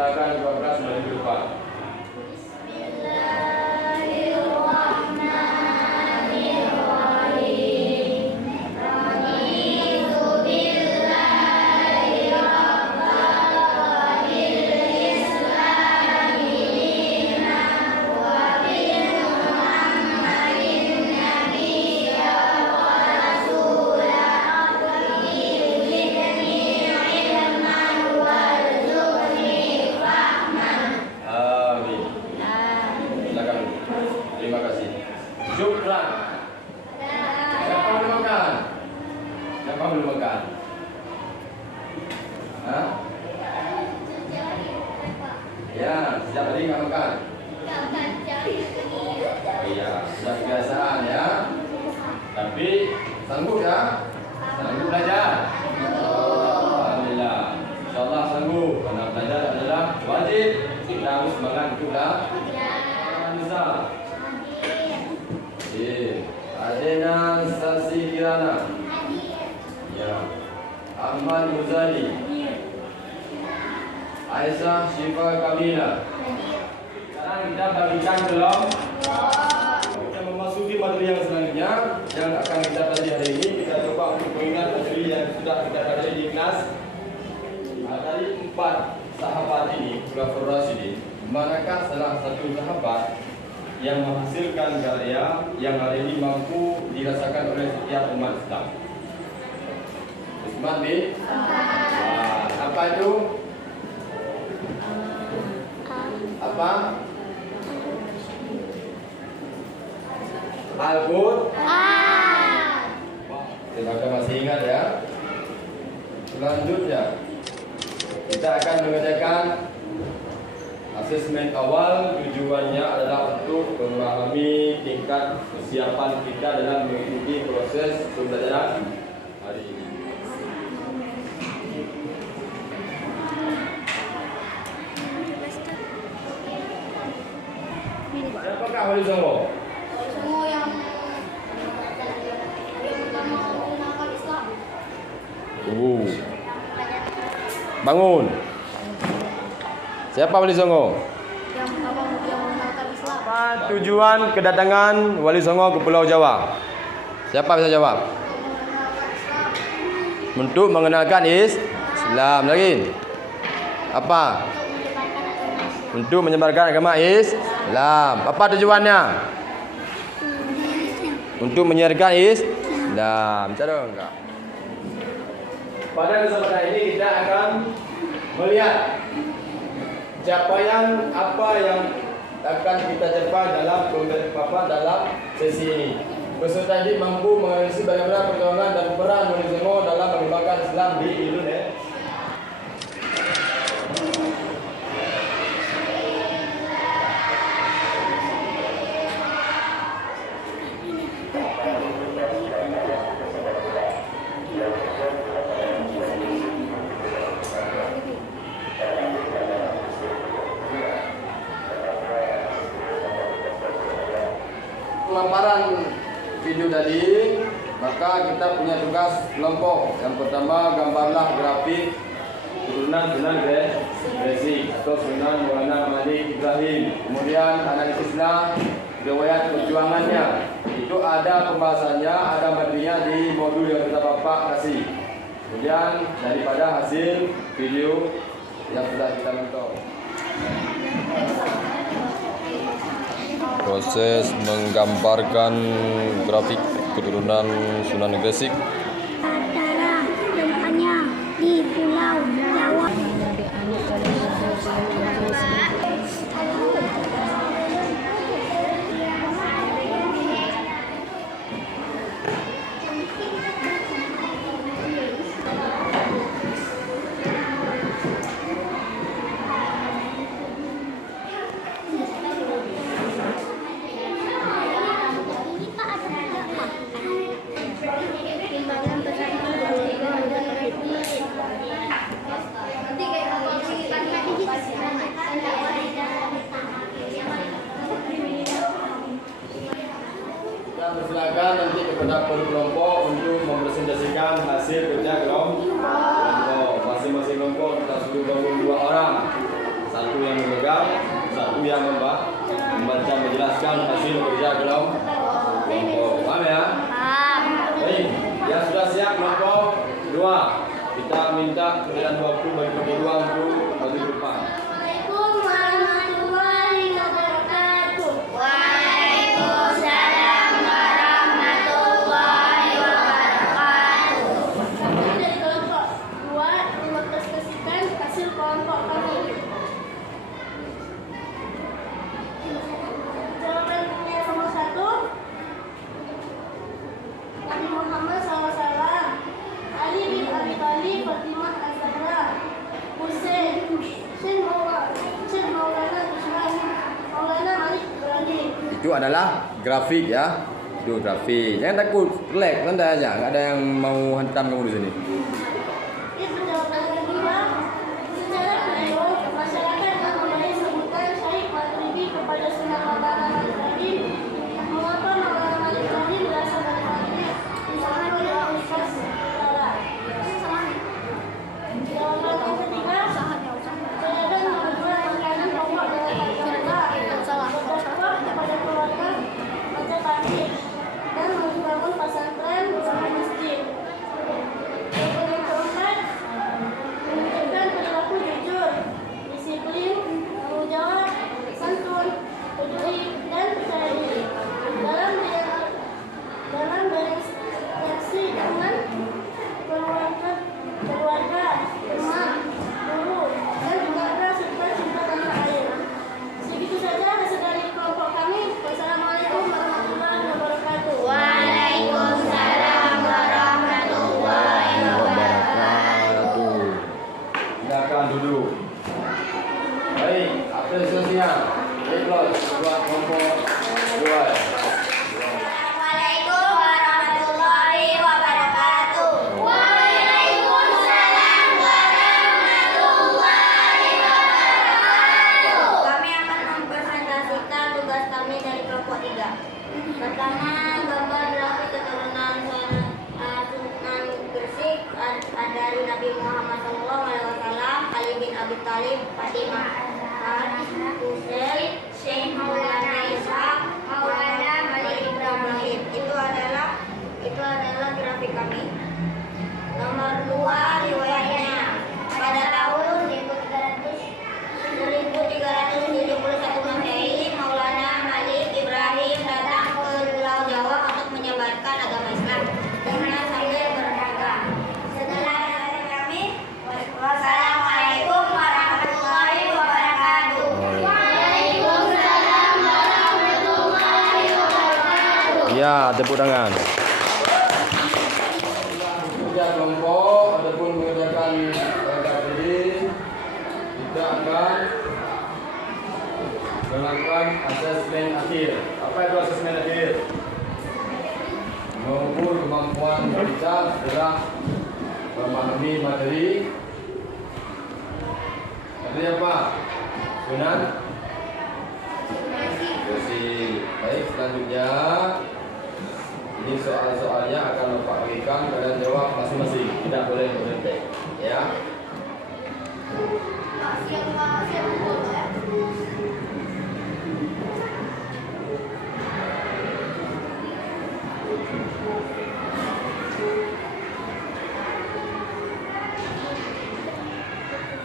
Silakan Ibu Kelas maju ke depan. Syukran. Siapa belum makan? Siapa belum makan? Hah? Ya, sejak tadi nggak makan. Iya, sudah kebiasaan ya. Tapi sanggup ya? Sanggup belajar? Alhamdulillah. InsyaAllah sanggup. Karena belajar adalah wajib. Kita harus semangat untuk belajar. Adena Sasi Kirana, ya. Ahmad Muzali, Aisyah Syifa Kamila. Sekarang kita bagikan belum? Kita memasuki materi yang selanjutnya yang akan kita pelajari hari ini. Kita coba untuk mengingat materi yang sudah kita pelajari di kelas. Dari 4 sahabat ini, Khulafaur Rasyidin, manakah salah satu sahabat yang menghasilkan karya yang hari ini mampu dirasakan oleh setiap umat Islam? Umat B. Apa itu? Apa? Al-Qur'an. Semoga masih ingat ya. Selanjutnya kita akan mengerjakan asesmen awal. Tujuannya adalah untuk memahami tingkat kesiapan kita dalam mengikuti proses pembelajaran hari ini. Siapakah Wali Songo? Wali Songo yang pertama mengenalkan Islam. Bangun. Siapa Wali Songo? Yang pertama yang mengenalkan Islam. Apa tujuan kedatangan Wali Songo ke Pulau Jawa? Siapa bisa jawab? Untuk mengenalkan Islam. Lagi. Apa? Untuk menyebarkan agama Islam. Apa tujuannya? Untuk menyebarkan Islam. Cara enggak? Pada kesempatan ini kita akan melihat capaian apa yang akan kita capai dalam dalam sesi ini. Peserta ini mampu menganalisis bagaimana perkembangan dan peran Wali Songo dalam mengembangkan Islam di Indonesia. Pemaparan video tadi, maka kita punya tugas kelompok. Yang pertama, gambarlah grafik turunan Sunan Gresik atau Sunan Maulana Malik Ibrahim. Kemudian analisislah riwayat perjuangannya. Itu ada pembahasannya, ada materinya di modul yang kita Bapak kasih. Kemudian daripada hasil video yang sudah kita nonton. Proses menggambarkan grafik keturunan Sunan Gresik. Darah tempatnya di Pulau Jawa. Persilakan nanti kepada kelompok untuk mempresentasikan hasil kerja kelompok. Masing-masing kelompok kita suruh bangun 2 orang. yang memegang, satu yang membaca menjelaskan hasil kerja kelompok. Paham ya? Baik, yang sudah siap kelompok 2. Kita minta kemudian waktu bagi kedua untuk bagi depan. Assalamualaikum warahmatullahi wabarakatuh. Waalaikumsalam warahmatullahi wabarakatuh. Kami dari kelompok 2 mempresentasikan hasil kelompok kami. Jawabannya nomor 1. Nabi Muhammad SAW, Ali bin Abi Thalib, Fatimah Az-Zahra, Husain, Syekh Maulana Ibrahim, Maulana Malik Ibrahim. Itu adalah grafik ya. Itu grafik. Jangan takut, relax, santai aja. Enggak ada yang mau hantam kamu di sini. Itu jawaban kedua. Secara video, masyarakat yang memberi sebutan Syekh Maghribi kepada Sunan Maulana Malik Ibrahim. Mengapa Maulana Malik Ibrahim berasal dari Maghrib? Disangka oleh Universitas Utara. Jawaban yang ketiga. Pedagang menjual makanan pokok dengan harga murah. Berdakwah kepada keluarga, baca takbir, dan membangun pesantren bersama masjid. Jawaban yang keempat. Menunjukkan perilaku jujur, disiplin, tanggung jawab, santun, peduli, dan percaya diri dalam berinteraksi dengan keluarga, teman, guru, dan juga serta cinta tanah air. Segitu saja hasil dari kelompok kami. Wassalamualaikum warahmatullahi wabarakatuh. Waalaikumsalam warahmatullahi wabarakatuh. Silakan duduk. Baik, apresiasinya. Ikhlas buat kelompok 2. Assalamualaikum warahmatullahi wabarakatuh. Waalaikumsalam warahmatullahi wabarakatuh. Kami akan mempresentasikan tugas kami dari kelompok 3. Pertama, gambar grafik keturunan Sunan Gresik dari Nabi Muhammad SAW, Ali bin Abi Thalib, Fatimah Az-Zahra, Husain, Syekh Maulana Ishaq, Maulana Malik Ibrahim. Itu adalah grafik kami. Nomor 2, riwayatnya. Pada tahun 1371 Masehi, Maulana Malik Ibrahim datang ke Pulau Jawa untuk menyebarkan agama Islam dengan sambil berdagang. Setelah dari kami, wassalamualaikum warahmatullahi wabarakatuh. Waalaikumsalam warahmatullahi wabarakatuh. Ya, tepuk tangan. Kerja kelompok ataupun mengerjakan kerja diri, kita akan melakukan asesmen akhir. Apa itu asesmen akhir? Mengukur kemampuan kita dalam memahami materi. Materi apa? Sunan Gresik. Baik, selanjutnya ini soal-soalnya akan Bapak berikan, kalian jawab masing-masing. Tidak boleh berhenti. Ya.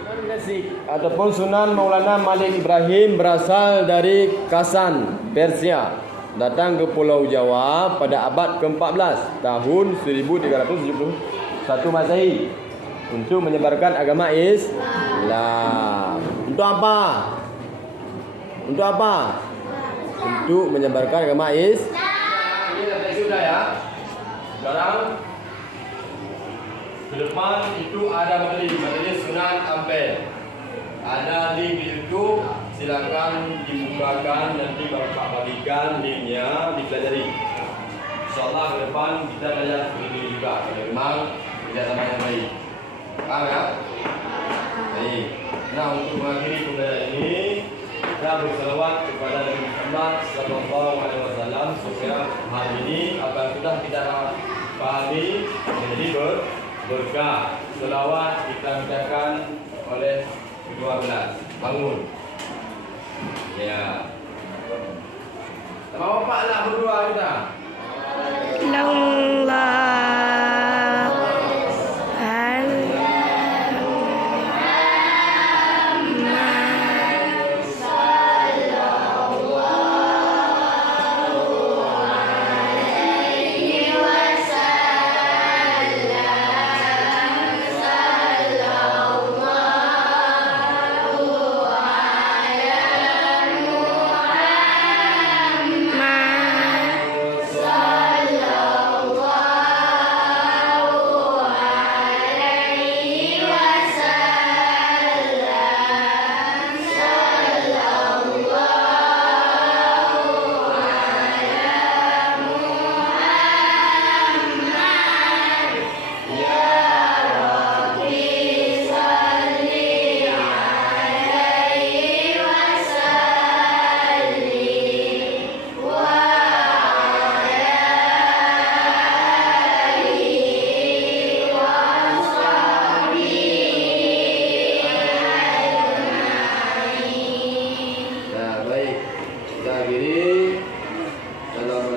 Sunan Gresik ataupun Sunan Maulana Malik Ibrahim berasal dari Kasan, Persia. Datang ke Pulau Jawa pada abad ke-14 tahun 1371 Masehi untuk menyebarkan agama Islam. Untuk apa? Untuk apa? Untuk menyebarkan agama Islam. Ini sudah ya. Sekarang ke depan itu ada materi Sunan Ampel. Ada link di YouTube, silakan dibukakan, nanti Bapak bagikan linknya, dipelajari. Insyaallah ke depan kita belajar ini juga. Memang kerjasama yang baik. Paham ya? Baik. Nah, untuk mengakhiri pembelajaran ini, kita berselawat kepada Nabi Muhammad SAW supaya hari ini apa yang sudah kita pahami menjadi berkah. Selawat kita bacakan oleh 12. Bangun. Ya. Sama bapak lah berdua kita. Kita akhiri dalam